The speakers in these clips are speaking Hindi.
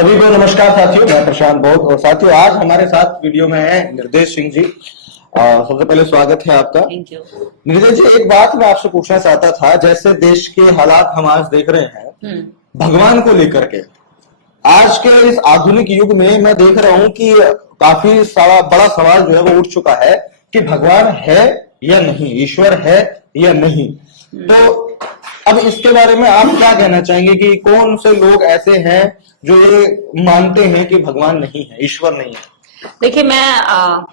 सभी को नमस्कार साथियों, मैं प्रशांत बहुत। और साथियों, आज हमारे साथ वीडियो में है निर्देश सिंह जी। सबसे पहले स्वागत है आपका। Thank you. निर्देश जी, एक बात मैं आपसे पूछना चाहता था। जैसे देश के हालात हम आज देख रहे हैं भगवान को लेकर के, आज के इस आधुनिक युग में मैं देख रहा हूं कि काफी सारा बड़ा सवाल जो है वो उठ चुका है कि भगवान है या नहीं, ईश्वर है या नहीं। तो अब इसके बारे में आप क्या कहना चाहेंगे कि कौन से लोग ऐसे हैं जो ये मानते हैं कि भगवान नहीं है, ईश्वर नहीं है? देखिए, मैं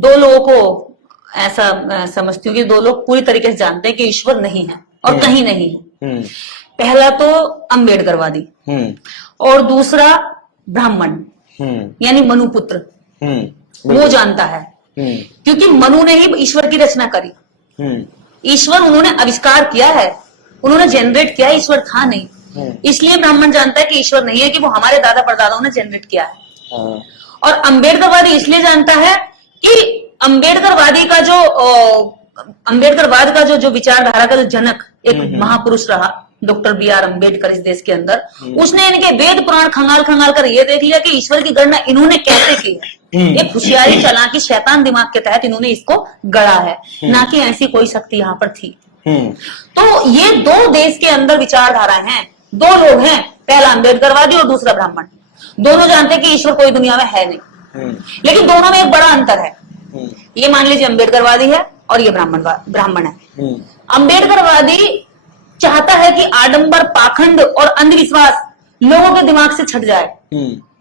दो लोगों को ऐसा समझती हूँ कि दो लोग पूरी तरीके से जानते हैं कि ईश्वर नहीं है और कहीं नहीं है। पहला तो अम्बेडकरवादी और दूसरा ब्राह्मण यानी मनुपुत्र, वो जानता है क्योंकि मनु ने ही ईश्वर की रचना करी। ईश्वर उन्होंने आविष्कार किया है, उन्होंने जनरेट किया है, ईश्वर था नहीं। इसलिए ब्राह्मण जानता है कि ईश्वर नहीं है, कि वो हमारे दादा परदादाओं ने जनरेट किया है। और अम्बेडकरवादी इसलिए जानता है कि अम्बेडकरवाद का जो विचारधारा का जो जनक एक महापुरुष रहा, डॉक्टर बी.आर. अम्बेडकर, इस देश के अंदर, उसने इनके वेद पुराण खंगाल खंगाल कर ये देख लिया कि ईश्वर की गणना इन्होंने कैसे की है। एक होशियारी चालाकी शैतान दिमाग के तहत इन्होंने इसको गढ़ा है, ना कि ऐसी कोई शक्ति यहाँ पर थी। तो ये दो देश के अंदर विचारधारा हैं, दो लोग हैं, पहला अम्बेडकरवादी और दूसरा ब्राह्मण। दोनों जानते हैं कि ईश्वर कोई दुनिया में है नहीं, लेकिन दोनों में एक बड़ा अंतर है। ये मान लीजिए अम्बेडकरवादी है और ये ब्राह्मण है। अम्बेडकरवादी चाहता है कि आडंबर, पाखंड और अंधविश्वास लोगों के दिमाग से छट जाए,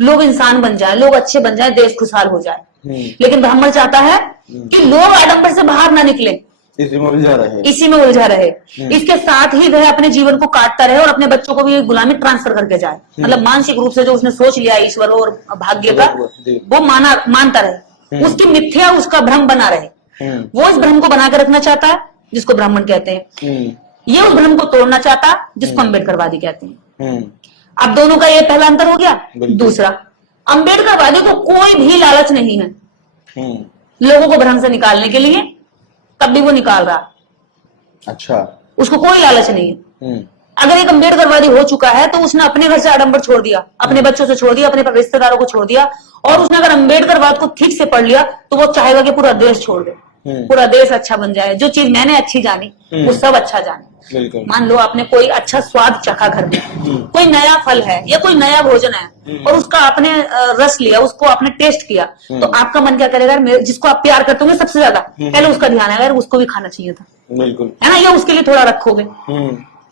लोग इंसान बन जाए, लोग अच्छे बन जाए, देश खुशहाल हो जाए। लेकिन ब्राह्मण चाहता है कि लोग आडंबर से बाहर ना निकले, इसी में उलझा रहे। इसके साथ ही वह अपने जीवन को काटता रहे और अपने बच्चों को भी गुलामी ट्रांसफर करके जाए। मतलब मानसिक रूप से जो उसने सोच लिया ईश्वर और भाग्य का, वो मानता रहे, उसकी मिथ्या, उसका भ्रम बना रहे। वो इस भ्रम को बना के रखना चाहता है, जिसको ब्राह्मण कहते हैं। ये उस भ्रम को तोड़ना चाहता है, जिसको अम्बेडकरवादी कहते हैं। अब दोनों का ये पहला अंतर हो गया। दूसरा, अम्बेडकरवादी को कोई भी लालच नहीं है लोगों को भ्रम से निकालने के लिए, तब भी वो निकाल रहा। अच्छा, उसको कोई लालच नहीं है। अगर एक अम्बेडकरवादी हो चुका है तो उसने अपने घर से आडंबर छोड़ दिया, अपने बच्चों से छोड़ दिया, अपने रिश्तेदारों को छोड़ दिया, और उसने अगर अम्बेडकरवाद को ठीक से पढ़ लिया तो वो चाहेगा कि पूरा देश छोड़ दे, पूरा देश अच्छा बन जाए, जो चीज मैंने अच्छी जानी वो सब अच्छा जाने। मान लो आपने कोई अच्छा स्वाद चखा घर में, कोई नया फल है या कोई नया भोजन है और उसका आपने रस लिया, उसको आपने टेस्ट किया, तो आपका मन क्या करेगा? जिसको आप प्यार करते होंगे सबसे ज्यादा, पहले उसका ध्यान आएगा, उसको भी खाना चाहिए था, बिल्कुल है ना, या उसके लिए थोड़ा रखोगे।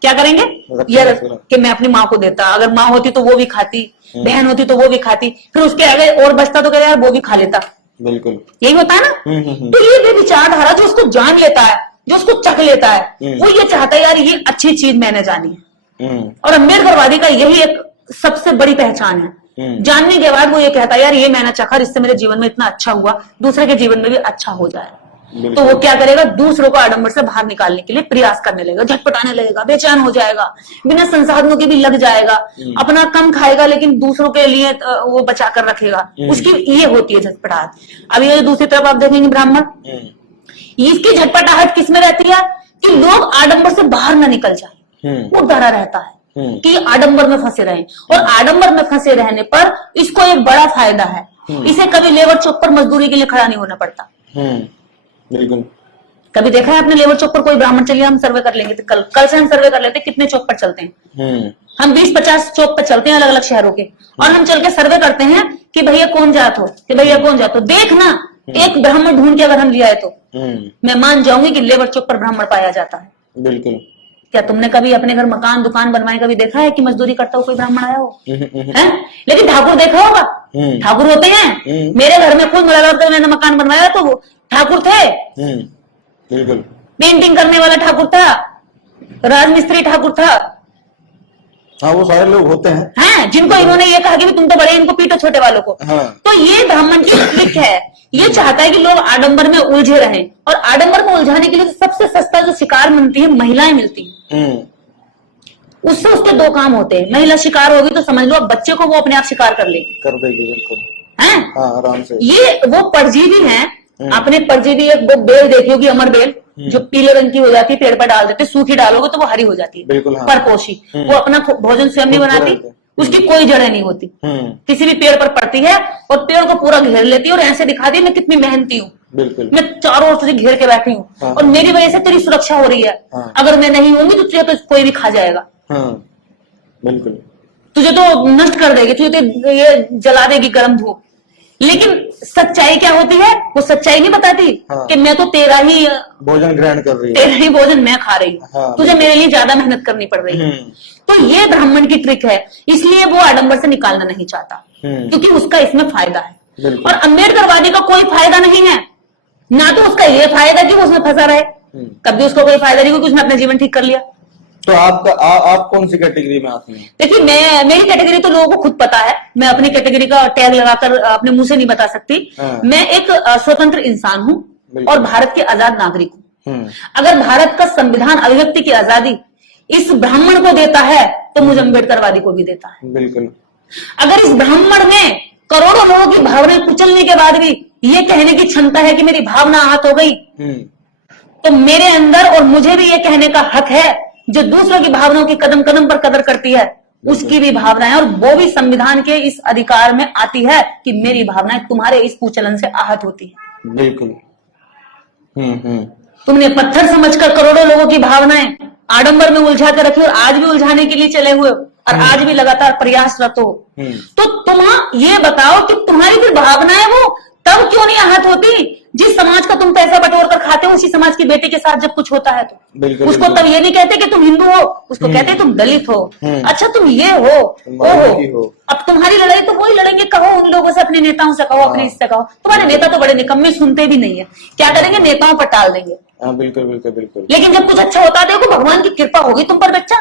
क्या करेंगे यार कि मैं अपनी माँ को देता, अगर माँ होती तो वो भी खाती, बहन होती तो वो भी खाती, फिर उसके आगे और बचता तो कह यार वो भी खा लेता। बिल्कुल यही होता है ना। तो ये विचारधारा जो उसको जान लेता है, जो उसको चख लेता है, वो ये चाहता है यार ये अच्छी चीज मैंने जानी है। और अम्बेडकरवादी का यही एक सबसे बड़ी पहचान है। जानने के बाद वो ये कहता है यार ये मैंने चखा, इससे मेरे जीवन में इतना अच्छा हुआ, दूसरे के जीवन में भी अच्छा हो जाए। तो वो क्या करेगा? दूसरों को आडंबर से बाहर निकालने के लिए प्रयास करने लगेगा, झटपटाने लगेगा, बेचैन हो जाएगा, बिना संसाधनों के भी लग जाएगा, अपना कम खाएगा लेकिन दूसरों के लिए वो बचा कर रखेगा। उसकी ये होती है झटपटाहट। अब ये दूसरी तरफ आप देखेंगे ब्राह्मण, इसकी झटपटाहट किसमें रहती है? कि लोग आडंबर से बाहर ना निकल जाए, वो डरा रहता है कि आडंबर में फंसे रहें। और आडंबर में फंसे रहने पर इसको एक बड़ा फायदा है, इसे कभी लेबर चौक पर मजदूरी के लिए खड़ा नहीं होना पड़ता। बिल्कुल। कभी देखा है आपने लेबर चौक पर कोई ब्राह्मण? चलिए हम सर्वे कर लेंगे, तो कल से हम सर्वे कर लेते हैं कितने चौक पर चलते हैं। हम 20-50 चौक पर चलते हैं अलग अलग शहरों के, और हम चल के सर्वे करते हैं कि भैया कौन जात हो, कि भैया कौन जात हो। देखना, एक ब्राह्मण ढूंढ के अगर हम लिया है तो मैं मान जाऊंगी कि लेबर चौक पर ब्राह्मण पाया जाता है। बिल्कुल। क्या तुमने कभी अपने घर मकान दुकान बनवाए कभी देखा है कि मजदूरी करता हो कोई ब्राह्मण आया हो? है? लेकिन ठाकुर देखा होगा, ठाकुर होते हैं। मेरे घर में खुद मिला मैंने मकान बनवाया तो वो ठाकुर थे। बिल्कुल। पेंटिंग करने वाला ठाकुर था, राजमिस्त्री ठाकुर था। हाँ, वो सारे लोग होते हैं जिनको इन्होंने ये कहा कि तुम तो बड़े, इनको पीटो छोटे वालों को। हाँ। तो ये ब्राह्मण की ट्रिक है, ये चाहता है कि लोग आडंबर में उलझे रहें, और आडंबर में उलझाने के लिए सबसे सस्ता जो शिकार मिलती है, महिलाएं मिलती हैं। उससे उसके दो काम होते हैं। महिला शिकार होगी तो समझ लो अब बच्चे को वो अपने आप शिकार कर देगी, बिल्कुल है। आराम से। ये वो परजीवी है, आपने परजीवी एक बेल देखी होगी, अमर बेल, जो पीले रंग की हो जाती है, पेड़ पर डाल देते, सूखी डालोगे तो वो हरी हो जाती है। बिल्कुल। हाँ। परपोषी, वो अपना भोजन स्वयं नहीं बनाती, उसकी कोई जड़ें नहीं होती, किसी भी पेड़ पर पड़ती है और पेड़ को पूरा घेर लेती है और ऐसे दिखाती है मैं कितनी मेहनती हूँ, बिल्कुल, मैं चारों ओर तुझे घेर के बैठी हूँ, हाँ। और मेरी वजह से तेरी सुरक्षा हो रही है, हाँ। अगर मैं नहीं होंगी तो तुझे तो कोई भी खा जाएगा, बिल्कुल, तुझे तो नष्ट कर देगी, तुझे तो ये जला देगी गर्म धूप। लेकिन सच्चाई क्या होती है, वो सच्चाई नहीं बताती हाँ। कि मैं तो तेरा ही भोजन ग्रहण कर रही है, तेरा ही भोजन मैं खा रही हूँ, हाँ। तुझे मेरे लिए ज्यादा मेहनत करनी पड़ रही है। तो ये ब्राह्मण की ट्रिक है, इसलिए वो आडंबर से निकालना नहीं चाहता, क्योंकि उसका इसमें फायदा है। और अम्बेडकरवादी का कोई फायदा नहीं है, ना तो उसका ये फायदा कि वो उसमें फंसा रहे, कभी उसको कोई फायदा नहीं, क्योंकि उसने अपना जीवन ठीक कर लिया। तो आपका आप कौन सी कैटेगरी में आते हैं? देखिए, मेरी कैटेगरी तो लोगों को खुद पता है, मैं अपनी कैटेगरी का टैग लगाकर अपने मुंह से नहीं बता सकती। मैं एक स्वतंत्र इंसान हूँ और भारत के आजाद नागरिक हूँ। अगर भारत का संविधान अभिव्यक्ति की आजादी इस ब्राह्मण को देता है तो मुझे अम्बेडकरवादी को भी देता है। बिल्कुल। अगर इस ब्राह्मण में करोड़ों लोगों की भावनाएं कुचलने के बाद भी ये कहने की क्षमता है कि मेरी भावना आहत हो गई, तो मेरे अंदर और मुझे भी ये कहने का हक है, जो दूसरों की भावनाओं की कदम कदम पर कदर करती है उसकी भी भावनाएं, और वो भी संविधान के इस अधिकार में आती है कि मेरी भावनाएं तुम्हारे इस कुचलन से आहत होती है। बिल्कुल। तुमने पत्थर समझकर करोड़ों लोगों की भावनाएं आडंबर में उलझा कर रखी और आज भी उलझाने के लिए चले हुए हो और आज भी लगातार प्रयासरत हो। तो तुम ये बताओ कि तुम्हारी फिर भावनाएं वो तब क्यों नहीं आहत होती जिस समाज का तुम पैसा बटोर कर खाते हो, उसी समाज की बेटी के साथ जब कुछ होता है तो उसको तब ये नहीं कहते कि तुम हिंदू हो, उसको कहते तुम दलित हो। अच्छा, तुम ये हो, वो हो, अब तुम्हारी लड़ाई तो वही लड़ेंगे, कहो उन लोगों से, अपने नेताओं से कहो, अपने इससे कहो। तुम्हारे नेता तो बड़े निकम्मे, सुनते भी नहीं है, क्या करेंगे, नेताओं पर टाल देंगे। बिल्कुल बिल्कुल बिल्कुल। लेकिन जब कुछ अच्छा होता है, देखो भगवान की कृपा होगी तुम पर बच्चा,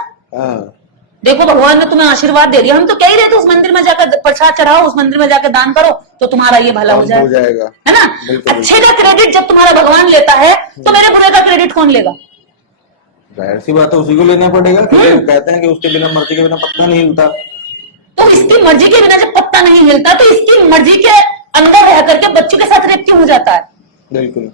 देखो भगवान ने तुम्हें आशीर्वाद दे दिया। हम तो कह ही रहे थे उस मंदिर में जाकर प्रसाद चढ़ाओ, उस मंदिर में जाकर दान करो तो तुम्हारा ये भला हो जाएगा, है ना। अच्छे का क्रेडिट जब तुम्हारा भगवान लेता है तो मेरे बुरे का क्रेडिट कौन लेगा? जाहिर सी बात है, उसी को लेना पड़ेगा। कहते हैं कि उसके बिना, मर्जी के बिना पत्ता नहीं हिलता। तो इसकी मर्जी के बिना जब पत्ता नहीं हिलता तो इसकी मर्जी के अंदर रह करके बच्चों के साथ रेप क्यों हो जाता है? बिल्कुल।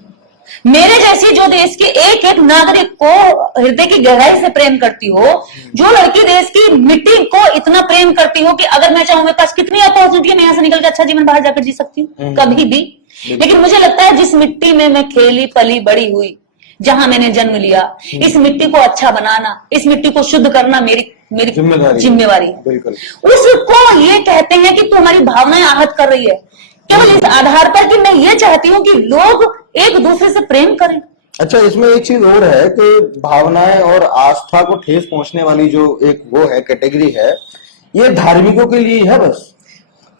मेरे जैसी जो देश के एक एक नागरिक को हृदय की गहराई से प्रेम करती हो, जो लड़की देश की मिट्टी को इतना प्रेम करती हो कि अगर मैं चाहूं, मेरे पास कितनी अपॉर्चुनिटी है, मैं यहाँ से निकल के अच्छा जीवन बाहर जाकर जी सकती हूँ कभी भी। लेकिन मुझे लगता है जिस मिट्टी में मैं खेली पली बड़ी हुई, जहां मैंने जन्म लिया, इस मिट्टी को अच्छा बनाना, इस मिट्टी को शुद्ध करना मेरी जिम्मेवारी है। उसको ये कहते हैं कि तू हमारी भावनाएं आहत कर रही है, केवल इस आधार पर कि मैं ये चाहती हूँ कि लोग एक दूसरे से प्रेम करें। अच्छा, इसमें एक चीज और है कि भावनाएं और आस्था को ठेस पहुंचने वाली जो एक वो है कैटेगरी है, ये धार्मिकों के लिए है। बस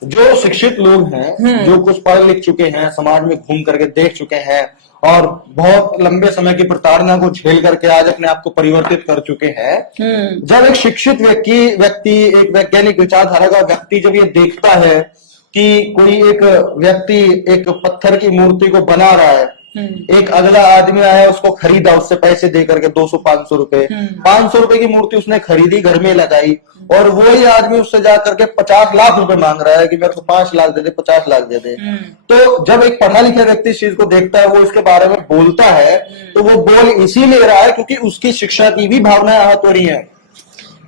जो शिक्षित लोग हैं, जो कुछ पढ़ लिख चुके हैं, समाज में घूम करके देख चुके हैं और बहुत लंबे समय की प्रताड़ना को झेल करके आज अपने आप को परिवर्तित कर चुके हैं, जब एक शिक्षित व्यक्ति एक वैज्ञानिक विचारधारा का व्यक्ति जब ये देखता है कि कोई एक व्यक्ति एक पत्थर की मूर्ति को बना रहा है, एक अगला आदमी आया, उसको खरीदा, उससे पैसे दे करके 200-500 रुपए, 500 रुपए की मूर्ति उसने खरीदी, घर में लगाई, और वही आदमी उससे जाकर के 50 लाख रुपए मांग रहा है कि मेरे को 5 लाख दे दे, 50 लाख दे दे। तो जब एक पढ़ा लिखा व्यक्ति इस चीज को देखता है, वो इसके बारे में बोलता है, तो वो बोल इसीलिए रहा है क्योंकि उसकी शिक्षा की भी भावनाएं आहत हो रही है,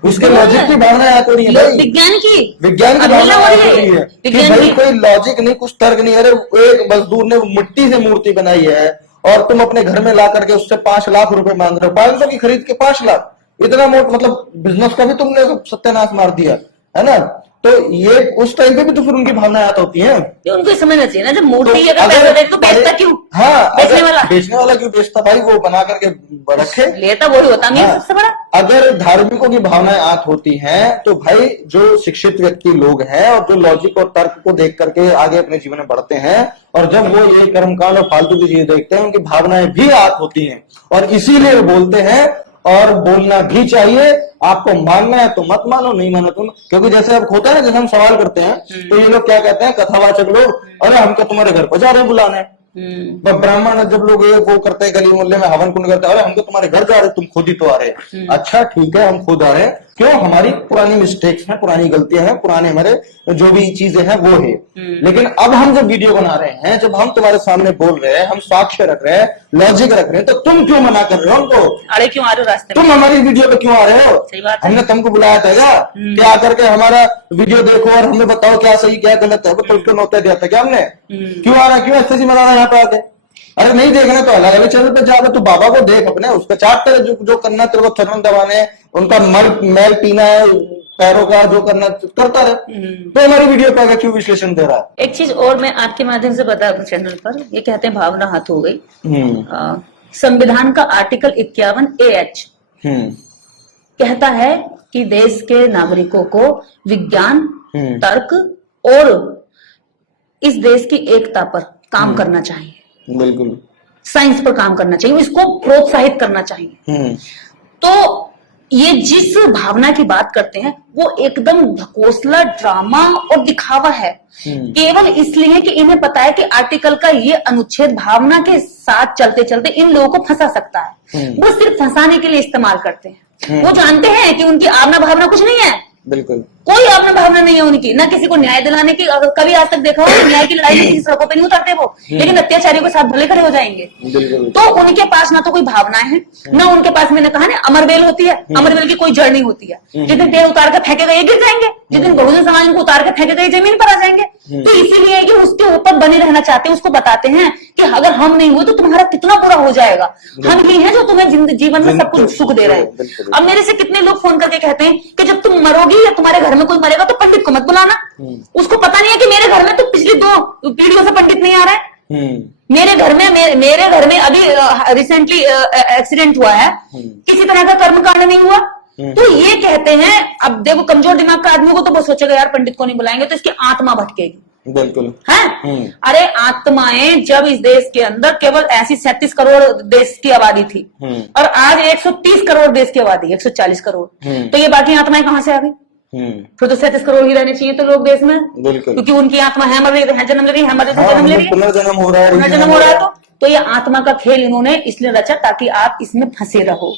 उसके लॉजिक की भावनाएं आहत हो रही है, विज्ञान की भावनाएं आहत हो रही है कि भाई कोई लॉजिक नहीं, कुछ तर्क नहीं। अरे एक मजदूर ने मिट्टी से मूर्ति बनाई है और तुम अपने घर में ला करके उससे 5 लाख रुपए मांग रहे हो, 500 की खरीद के 5 लाख, इतना मोट, मतलब बिजनेस का भी तुमने सत्यानाश मार दिया, है ना। तो ये उस टाइम पे भी तो फिर उनकी भावनाएं आती होती हैं। उनको समझना चाहिए ना, जब मूर्ति अगर पैसा दे तो बेचता क्यों? हाँ, बेचने वाला क्यों बेचता भाई, वो बना करके रखे, लेता वही होता है सबसे बड़ा। अगर धार्मिकों की भावनाएं आहत होती हैं तो भाई जो शिक्षित व्यक्ति लोग हैं और जो लॉजिक और तर्क को देख करके आगे अपने जीवन में बढ़ते हैं, और जब वो ये कर्मकांड और फालतू की चीजें देखते हैं, उनकी भावनाएं भी आहत होती हैं और इसीलिए वो बोलते हैं, और बोलना भी चाहिए। आपको मानना है तो मत मानो, नहीं मानो तुम, क्योंकि जैसे अब होता है ना, जैसे हम सवाल करते हैं तो ये लोग क्या कहते हैं, कथावाचक लोग, अरे हम क्या तुम्हारे घर पर जा रहे हैं बुलाने। ब्राह्मण जब लोग ये वो करते हैं, गली मोहल्ले में हवन कुंड करते हैं, अरे हम तो तुम्हारे घर जा रहे, तुम खुद ही तो आ रहे। अच्छा ठीक है, हम खुद आ रहे हैं, क्यों? हमारी पुरानी मिस्टेक्स हैं, पुरानी गलतियां हैं, पुराने हमारे जो भी चीजें हैं वो है। लेकिन अब हम जब वीडियो बना रहे हैं, जब हम तुम्हारे सामने बोल रहे हैं, हम साक्ष्य रख रहे हैं, लॉजिक रख रहे हैं, तो तुम क्यों मना कर रहे हो हमको? अरे क्यों आ रहे हो रास्ते में? तुम हमारी वीडियो पे क्यों आ रहे हो? सही बात है। हमने तुमको बुलाया था क्या कि आकर के हमारा वीडियो देखो और हमें बताओ क्या सही क्या गलत है? तो उसको नोटिस दिया था क्या हमने? क्यों आ रहा, क्यों ऐसे मना रहा यहाँ पे आके? अरे नहीं देखना तो अलग अलग चैनल पे जाकर तू बाबा को देख अपने, उसका चाट तेरे जो करना है, तेरे को थर्मल दबाने, उनका मैल पीना है पैरों का, जो करना करता रहे। तो हमारी वीडियो पे क्यों विश्लेषण दे रहा है? एक चीज और मैं आपके माध्यम से बता दूं, चैनल पर ये कहते हैं भावना हाथ हो गई। संविधान का आर्टिकल 51AH कहता है कि देश के नागरिकों को विज्ञान, तर्क और इस देश की एकता पर काम करना चाहिए। बिल्कुल। साइंस पर काम करना चाहिए, इसको प्रोत्साहित करना चाहिए। तो ये जिस भावना की बात करते हैं वो एकदम ढकोसला ड्रामा और दिखावा है, केवल इसलिए कि इन्हें पता है कि आर्टिकल का ये अनुच्छेद भावना के साथ चलते चलते इन लोगों को फंसा सकता है। वो सिर्फ फंसाने के लिए इस्तेमाल करते हैं। वो जानते हैं कि उनकी आमना भावना कुछ नहीं है, बिल्कुल कोई आमना भावना नहीं है उनकी, ना किसी को न्याय दिलाने की। कभी आज तक देखा हो न्याय की लड़ाई में किसी सड़कों पे नहीं उतरते वो, लेकिन अत्याचारियों के साथ भले खड़े हो जाएंगे। तो उनके पास ना तो कोई भावनाएं हैं, ना उनके पास, मैंने कहा ना, अमरबेल होती है, अमरबेल की कोई जड़ नहीं होती है। जिस दिन पेड़ उतार कर फेंके गए गिर जाएंगे, जिस दिन बहुजन समाज को उतार कर फेंके गए जमीन पर आ जाएंगे। तो इसीलिए कि उसके ऊपर बने रहना चाहते हैं, उसको बताते हैं कि अगर हम नहीं हुए तो तुम्हारा कितना बुरा हो जाएगा, हम ही हैं जो तुम्हें जीवन में सब कुछ सुख दे रहे हैं। अब मेरे से कितने लोग फोन करके कहते हैं कि जब तुम मरोगी या तुम्हारे घर में कोई मरेगा तो पंडित को मत बुलाना। उसको पता नहीं है कि मेरे घर में तो पिछली 2 पीढ़ियों से पंडित नहीं आ रहा है। मेरे घर में अभी रिसेंटली एक्सीडेंट हुआ है, किसी तरह का कर्मकांड नहीं हुआ। तो ये कहते हैं, अब देखो कमजोर दिमाग का आदमी को तो वो सोचेगा यार पंडित को नहीं बुलाएंगे तो इसकी आत्मा भटकेगी। बिल्कुल है। अरे आत्माएं जब इस देश के अंदर केवल ऐसी 37 करोड़ देश की आबादी थी और आज 130 करोड़ देश की आबादी, 140 करोड़, तो ये बाकी आत्माएं कहां से आ गई? फिर तो 37 करोड़ ही रहने चाहिए तो लोग देश में, क्योंकि उनकी आत्मा है मर रही है, जन्म ले रही है, मर जन्म ले रही है, पुनर्जन्म हो रहा है, पुनर्जन्म हो रहा है। तो ये आत्मा का खेल इन्होंने इसलिए रचा ताकि आप इसमें फंसे रहो।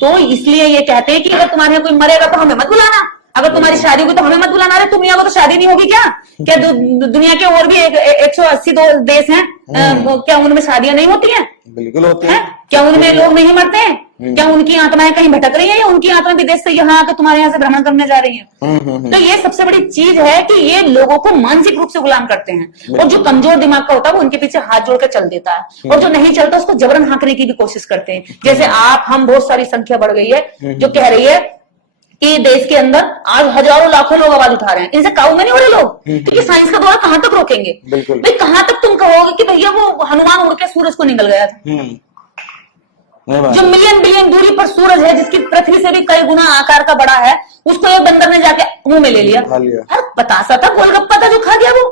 तो इसलिए ये कहते हैं कि अगर तुम्हारे यहाँ कोई मरेगा तो हमें मत बुलाना, अगर तुम्हारी शादी होगी तो हमें मत बुलाना। अरे तुम यहाँ को तो शादी नहीं होगी क्या? दुनिया के और भी 180 देश हैं, क्या उनमें शादियां नहीं होती हैं? बिल्कुल होती हैं। क्या उनमें लोग नहीं मरते हैं? क्या उनकी आत्माएं कहीं भटक रही है या उनकी आत्मा विदेश से यहाँ आकर तुम्हारे यहाँ से भ्रमण करने जा रही है? तो ये सबसे बड़ी चीज है कि ये लोगों को मानसिक रूप से गुलाम करते हैं, और जो कमजोर दिमाग का होता है वो उनके पीछे हाथ जोड़ के चल देता है, और जो नहीं चलता उसको जबरन हाँकने की भी कोशिश करते हैं। जैसे हम बहुत सारी संख्या बढ़ गई है जो कह रही है कि देश के अंदर आज हजारों लाखों लोग आवाज उठा रहे हैं, इनसे काबू में नहीं हो रहे लोग, क्योंकि साइंस का दौरा कहां तक रोकेंगे? भाई कहां तक तुम कहोगे कि भैया वो हनुमान उड़ के सूरज को निकल गया था? जो मिलियन बिलियन दूरी पर सूरज है, जिसकी पृथ्वी से भी कई गुना आकार का बड़ा है, उसको एक बंदर ने जाके मुंह में ले लिया। अरे बतासा था, गोलगप्पा था जो खा गया वो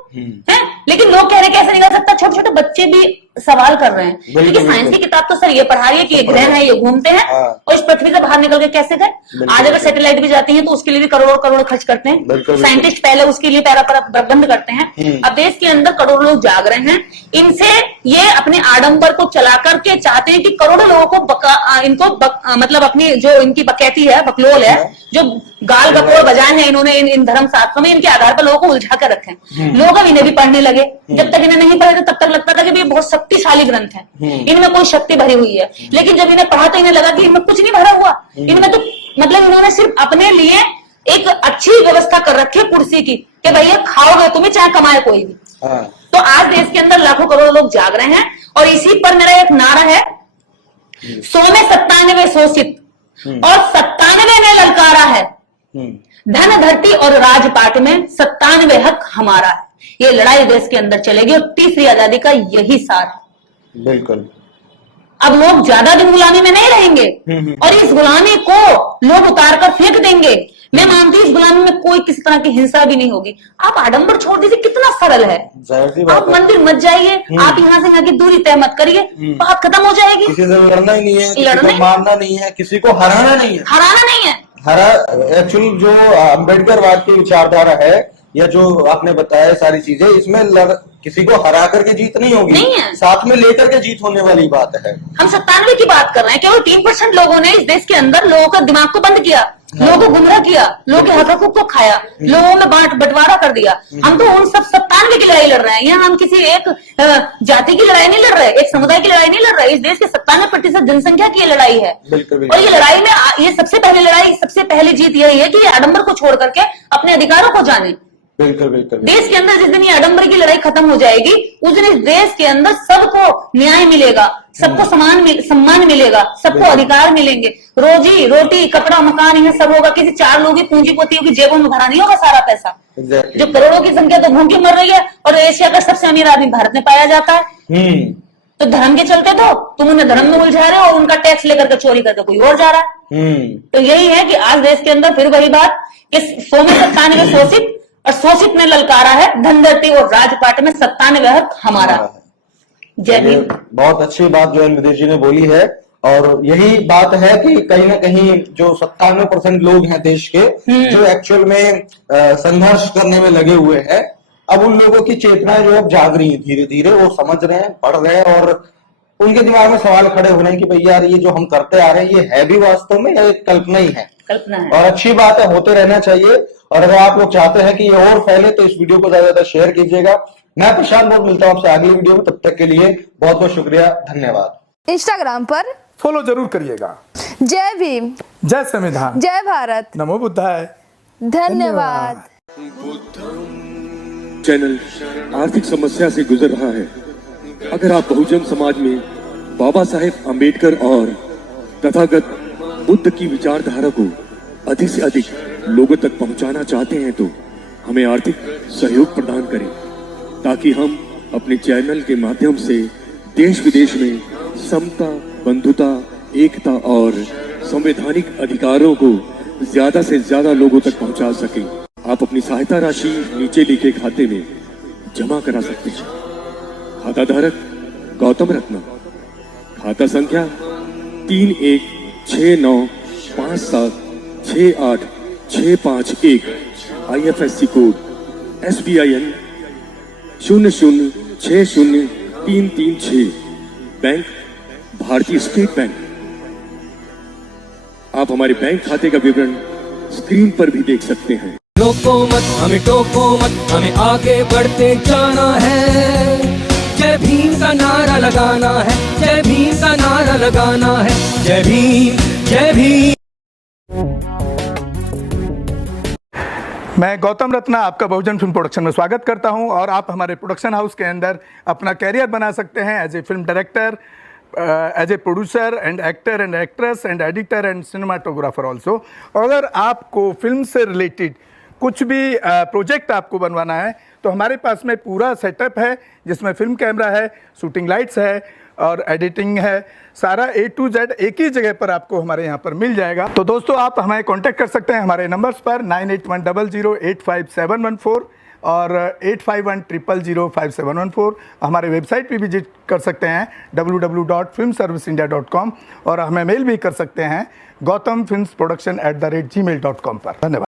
है। लेकिन लोग कह रहे कैसे निकल सकता? छोटे छोटे बच्चे भी सवाल कर रहे हैं, क्योंकि साइंस की किताब तो सर ये पढ़ा रही है कि ये ग्रह है, ये घूमते हैं, और इस पृथ्वी से बाहर निकल के कैसे गए। आज अगर सैटेलाइट भी जाती है तो उसके लिए भी करोड़ों करोड़ खर्च करते हैं साइंटिस्ट, पहले उसके लिए पैरा प्रबंध करते हैं। अब देश के अंदर करोड़ों लोग जाग रहे हैं, इनसे ये अपने आडंबर को चला करके चाहते हैं कि करोड़ों लोगों को मतलब अपनी जो इनकी बकैती है, बकलोल है, जो गाल गपोड़ बजाए हैं इन्होंने इन धर्म शास्त्रों में, इनके आधार पर लोगों को उलझा कर रखे हैं। लोग अब इन्हें भी पढ़ने लगे। जब तक इन्हें नहीं पढ़े तब तक लगता था कि ये बहुत शक्तिशाली ग्रंथ है, इनमें कोई शक्ति भरी हुई है। लेकिन जब इन्हें पढ़ा तो इन्हें लगा कि इनमें कुछ नहीं भरा हुआ, इनमें तो मतलब इन्होंने सिर्फ अपने लिए एक अच्छी व्यवस्था कर रखी है कुर्सी की, कि भैया खाओगे तुम्हें चाहे कमाए कोई भी। तो आज देश के अंदर लाखों करोड़ लोग जाग रहे हैं, और इसी पर मेरा एक नारा है, 100 में 97 शोषित और 97 ने ललकारा है, धन धरती और राजपाट में 97 हक हमारा है। ये लड़ाई देश के अंदर चलेगी, और तीसरी आजादी का यही सार है। बिल्कुल। अब लोग ज्यादा दिन गुलामी में नहीं रहेंगे, और इस गुलामी को लोग उतार कर फेंक देंगे। मैं मानती हूँ इस गुलामी में कोई किसी तरह की हिंसा भी नहीं होगी। आप आडंबर छोड़ दीजिए, कितना सरल है। आप मंदिर मत जाइए, आप यहाँ से यहाँ की दूरी तय मत करिए, बात खत्म हो जाएगी। किसी से लड़ना ही नहीं है, किसी को मारना नहीं है, किसी को हराना नहीं है, हराना नहीं है। एक्चुअली जो अम्बेडकरवाद की विचारधारा है, या जो आपने बताया सारी चीजें, इसमें किसी को हरा करके जीत नहीं होगी, नहीं है। साथ में लेकर के जीत होने वाली बात है। हम 97 की बात कर रहे हैं। केवल 3% लोगों ने इस देश के अंदर लोगों का दिमाग को बंद किया, लोगों को गुमराह किया, लोगों के हक हकूक को खाया, लोगों में बंटवारा कर दिया। हम तो उन सब 97 की लड़ाई लड़ रहे हैं। यहाँ हम किसी एक जाति की लड़ाई नहीं लड़ रहे, एक समुदाय की लड़ाई नहीं लड़ रहे। इस देश के 97% जनसंख्या की ये लड़ाई है। और ये लड़ाई में ये सबसे पहली जीत यही है कि ये आडंबर को छोड़ करके अपने अधिकारों को जाने। बिल्कुल बिल्कुल। देश के अंदर जिस दिन ये आडंबर की लड़ाई खत्म हो जाएगी, उस दिन इस देश के अंदर सबको न्याय मिलेगा, सबको सम्मान मिलेगा, सबको अधिकार मिलेंगे। रोजी रोटी कपड़ा मकान यह सब होगा। किसी 4 लोगों की पूंजीपतियों की जेबों में भरा नहीं होगा सारा पैसा। जो करोड़ों की संख्या तो भूखी मर रही है, और एशिया का सबसे अमीर आदमी भारत में पाया जाता है। तो धर्म के चलते तो तुम उन्हें धर्म में उलझा रहे हो, और उनका टैक्स लेकर के चोरी करके कोई और जा रहा है। तो यही है कि आज देश के अंदर फिर वही बात, इस 100 में 97 शोषित, और शोषित ने ललकारा है धनदौलती और राजपाट में 97 हक हमारा। जय भीम। बहुत अच्छी बात जो विदेश जी ने बोली है, और यही बात है कि कहीं ना कहीं जो 97% लोग हैं देश के, जो एक्चुअल में संघर्ष करने में लगे हुए हैं, अब उन लोगों की चेतना जो अब जाग रही है, धीरे धीरे वो समझ रहे हैं, पढ़ रहे हैं, और उनके दिमाग में सवाल खड़े हो रहे हैं कि भाई यार ये जो हम करते आ रहे हैं ये है भी वास्तव में या एक कल्पना ही है। कल्पना है। और अच्छी बात है, होते रहना चाहिए। और अगर आप लोग चाहते हैं कि ये और फैले तो इस वीडियो को ज्यादा शेयर कीजिएगा। मैं प्रशांत बहुत मिलता हूं आपसे अगली वीडियो में, तब तक के लिए बहुत बहुत शुक्रिया, धन्यवाद। इंस्टाग्राम पर फॉलो जरूर करिएगा। जय भीम, जय संविधान, जय भारत, नमो बुद्धाय। धन्यवाद। चैनल आर्थिक समस्या से गुजर रहा है। अगर आप बहुजन समाज में बाबा साहेब आम्बेडकर और तथागत बुद्ध की विचारधारा को अधिक से अधिक लोगों तक पहुंचाना चाहते हैं, तो हमें आर्थिक सहयोग प्रदान करें, ताकि हम अपने चैनल के माध्यम से देश विदेश में समता, बंधुता, एकता और संवैधानिक अधिकारों को ज्यादा से ज्यादा लोगों तक पहुंचा सकें। आप अपनी सहायता राशि नीचे लिखे खाते में जमा करा सकते हैं। खाता धारक गौतम रत्न, खाता संख्या 316957686551, IFSC कोड SBIN 0060336, बैंक भारतीय स्टेट बैंक। आप हमारे बैंक खाते का विवरण स्क्रीन पर भी देख सकते हैं। रोको मत, हमें टोको मत, हमें आगे बढ़ते जाना है। जय भीम का नारा लगाना है, जय भीम का नारा लगाना है। जय भीम, जय भीम। मैं गौतम रत्ना आपका बहुजन फिल्म प्रोडक्शन में स्वागत करता हूं, और आप हमारे प्रोडक्शन हाउस के अंदर अपना कैरियर बना सकते हैं as a film director, as a producer and actor and actress and editor and cinematographer also. अगर आपको फिल्म से रिलेटेड कुछ भी प्रोजेक्ट आपको बनवाना है, तो हमारे पास में पूरा सेटअप है, जिसमें फिल्म कैमरा है, शूटिंग लाइट्स है और एडिटिंग है। सारा A to Z एक ही जगह पर आपको हमारे यहाँ पर मिल जाएगा। तो दोस्तों आप हमें कांटेक्ट कर सकते हैं हमारे नंबर्स पर 9810085714 और 8510005714। हमारे वेबसाइट पे विजिट कर सकते हैं www.filmserviceindia.com, और हमें मेल भी कर सकते हैं gautamfilmsproduction@gmail.com पर। धन्यवाद।